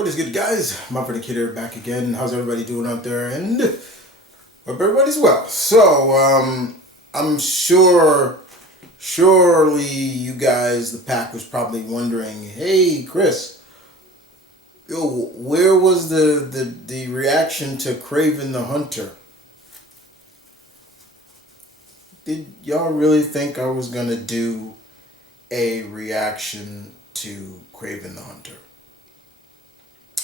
What is good, guys? M.V.K here, back again. How's everybody doing out there? And hope everybody's well. So, I'm surely you guys, the pack, was probably wondering, hey, Chris, yo, where was the reaction to Kraven the Hunter? Did y'all really think I was gonna do a reaction to Kraven the Hunter?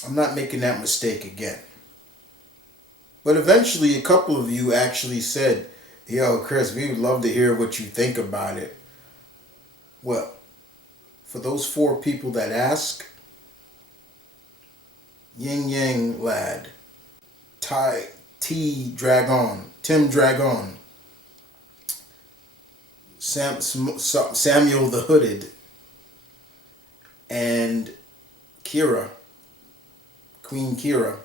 I'm not making that mistake again. But eventually, a couple of you actually said, yo, Chris, we would love to hear what you think about it. Well, for those 4 people that ask, Yin Yang Lad, Tim Dragon, Samuel the Hooded, and Kira, Queen Kira,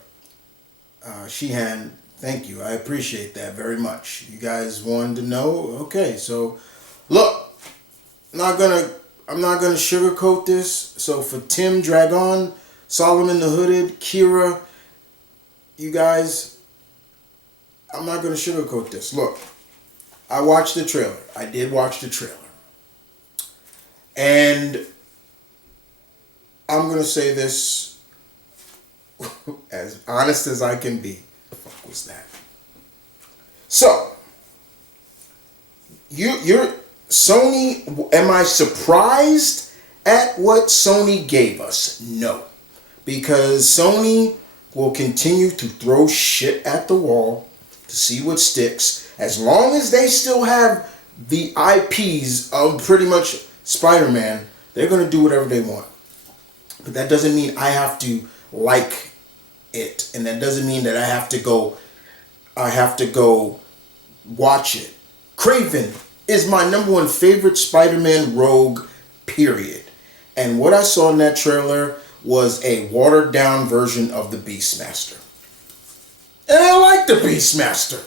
Sheehan, thank you. I appreciate that very much. You guys wanted to know? Okay, so look, I'm not gonna sugarcoat this. So for Tim Dragon, Solomon the Hooded, Kira, you guys, I'm not gonna sugarcoat this. Look, I watched the trailer. I did watch the trailer. And I'm gonna say this as honest as I can be. The fuck was that? So, you're Sony. Am I surprised at what Sony gave us? No, because Sony will continue to throw shit at the wall to see what sticks. As long as they still have the IPs of pretty much Spider-Man, they're gonna do whatever they want. But that doesn't mean I have to like it, and that doesn't mean that I have to go watch it. Kraven is my #1 favorite Spider-Man rogue, period. And what I saw in that trailer was a watered down version of the Beastmaster. And I like the Beastmaster,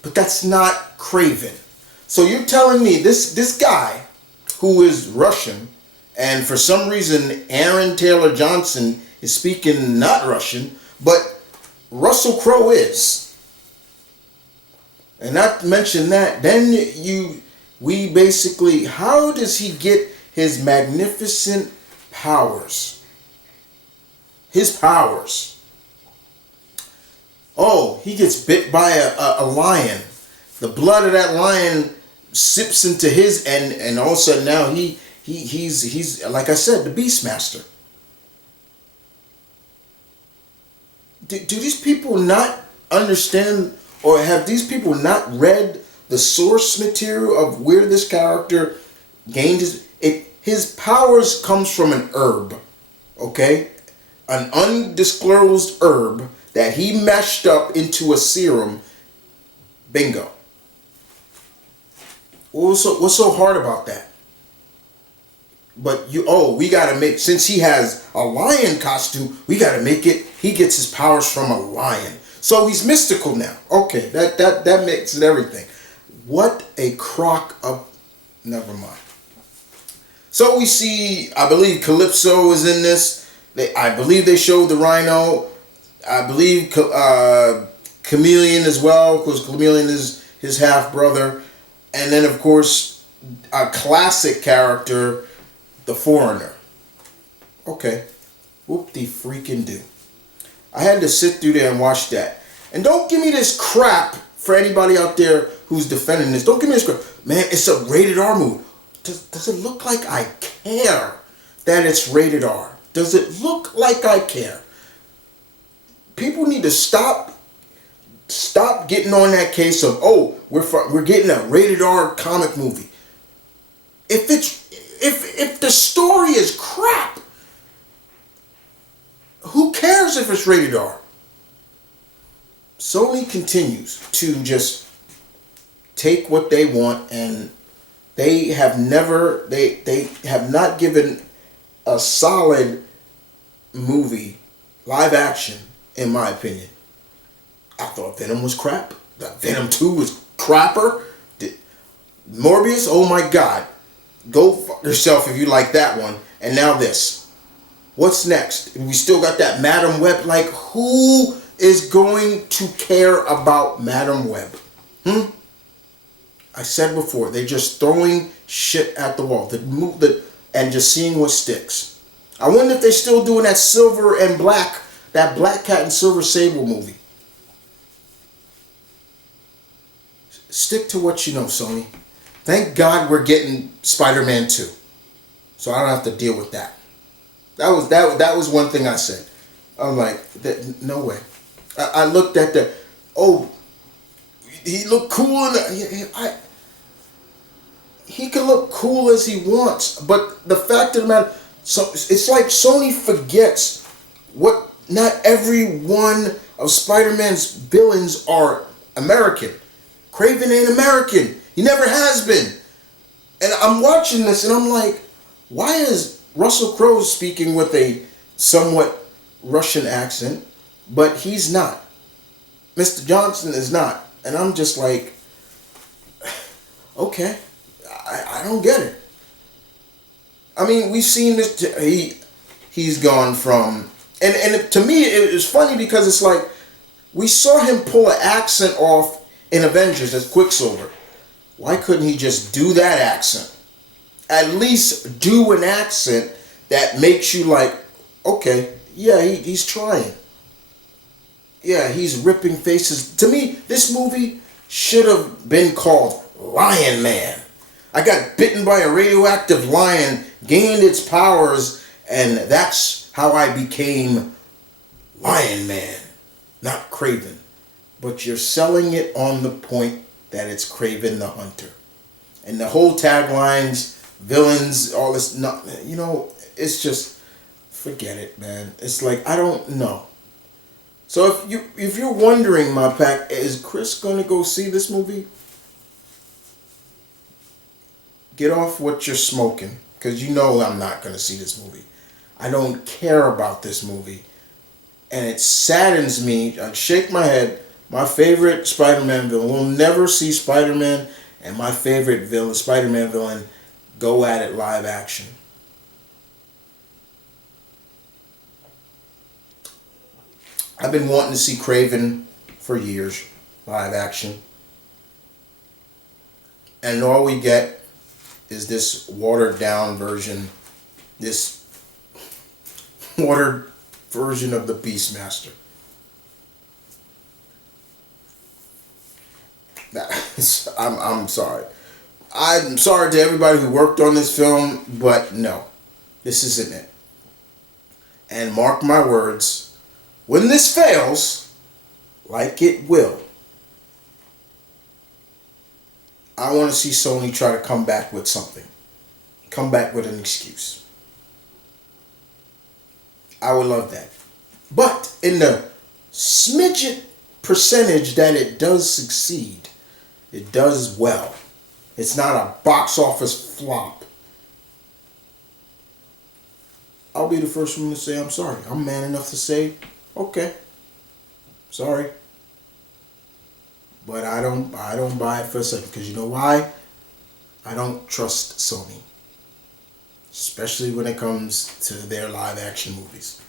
but that's not Kraven. So you're telling me this guy who is Russian, and for some reason Aaron Taylor Johnson is speaking not Russian, but Russell Crowe is. And not to mention that, then we basically, how does he get his magnificent powers? His powers. Oh, he gets bit by a lion. The blood of that lion sips into his, and all of a sudden now he's like I said, the Beastmaster. Do these people not understand, or have these people not read the source material of where this character gained his powers? Comes from an herb, okay? An undisclosed herb that he mashed up into a serum. Bingo. What's so hard about that? But we gotta make, since he has a lion costume, we gotta make it, he gets his powers from a lion. So he's mystical now. Okay, that makes it everything. What a crock of, never mind. So we see, I believe Calypso is in this. I believe they showed the Rhino. I believe Chameleon as well, because Chameleon is his half brother. And then of course, a classic character, the Foreigner. Okay. Whoop-de-freaking-do. I had to sit through there and watch that. And don't give me this crap, for anybody out there who's defending this. Don't give me this crap. Man, it's a rated R movie. Does it look like I care that it's rated R? Does it look like I care? People need to stop getting on that case of, oh, we're getting a rated R comic movie. If the story is crap, who cares if it's rated R? Sony continues to just take what they want, and they have not given a solid movie, live action, in my opinion. I thought Venom was crap. The Venom 2 was crapper. Morbius, oh my God. Go fuck yourself if you like that one. And now this. What's next? We still got that Madam Web. Like, who is going to care about Madam Web? I said before, they're just throwing shit at the wall. And just seeing what sticks. I wonder if they're still doing that silver and black, that Black Cat and Silver Sable movie. Stick to what you know, Sony. Thank God we're getting Spider-Man 2. So I don't have to deal with that. That was one thing I said. I'm like, no way. I looked at he looked cool. He can look cool as he wants. But the fact of the matter, so it's like Sony forgets what not every one of Spider-Man's villains are American. Kraven ain't American. He never has been. And I'm watching this and I'm like, why is Russell Crowe speaking with a somewhat Russian accent, but he's not. Mr. Johnson is not. And I'm just like, okay, I don't get it. I mean, we've seen this, he's gone from, and to me, it was funny because it's like, we saw him pull an accent off in Avengers as Quicksilver. Why couldn't he just do that accent? At least do an accent that makes you like, okay, yeah, he's trying. Yeah, he's ripping faces. To me, this movie should have been called Lion Man. I got bitten by a radioactive lion, gained its powers, and that's how I became Lion Man, not Kraven. But you're selling it on the point that it's Kraven the Hunter. And the whole taglines, villains, all this, it's just, forget it, man. It's like, I don't know. So if you're wondering, my pack, is Chris going to go see this movie? Get off what you're smoking, because you know I'm not going to see this movie. I don't care about this movie. And it saddens me. I shake my head. My favorite Spider-Man villain. We'll never see Spider-Man and my favorite villain, Spider-Man villain, go at it live action. I've been wanting to see Kraven for years, live action. And all we get is this watered down version, this watered version of the Beastmaster. I'm sorry. I'm sorry to everybody who worked on this film, but no, this isn't it. And mark my words, when this fails, like it will, I want to see Sony try to come back with something. Come back with an excuse. I would love that. But in the smidget percentage that it does succeed, it does well. It's not a box office flop. I'll be the first one to say I'm sorry. I'm man enough to say, okay, sorry. But I don't buy it for a second. Because you know why? I don't trust Sony. Especially when it comes to their live action movies.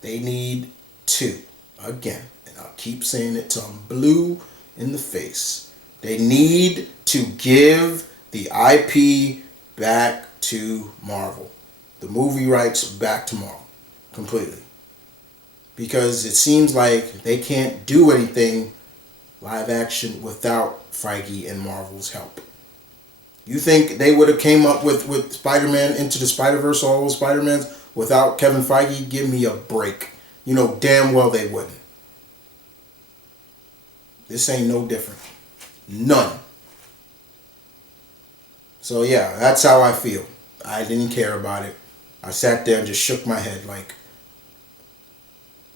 They need to, again, and I'll keep saying it till I'm blue in the face. They need to give the IP back to Marvel. The movie rights back to Marvel. Completely. Because it seems like they can't do anything live action without Feige and Marvel's help. You think they would have came up with Spider-Man Into the Spider-Verse, all those Spider-Mans, without Kevin Feige? Give me a break. You know damn well they wouldn't. This ain't no different. None. So yeah, that's how I feel. I didn't care about it. I sat there and just shook my head like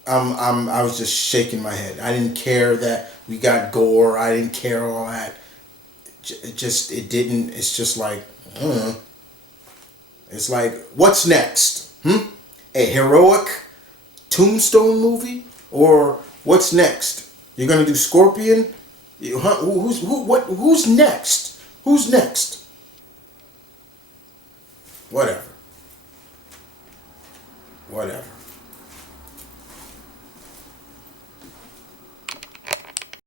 I was just shaking my head. I didn't care that we got gore. I didn't care all that. It didn't. It's just like, It's like, what's next? A heroic Tombstone movie? Or what's next? You're gonna do Scorpion? Who's next? Who's next? Whatever. Whatever.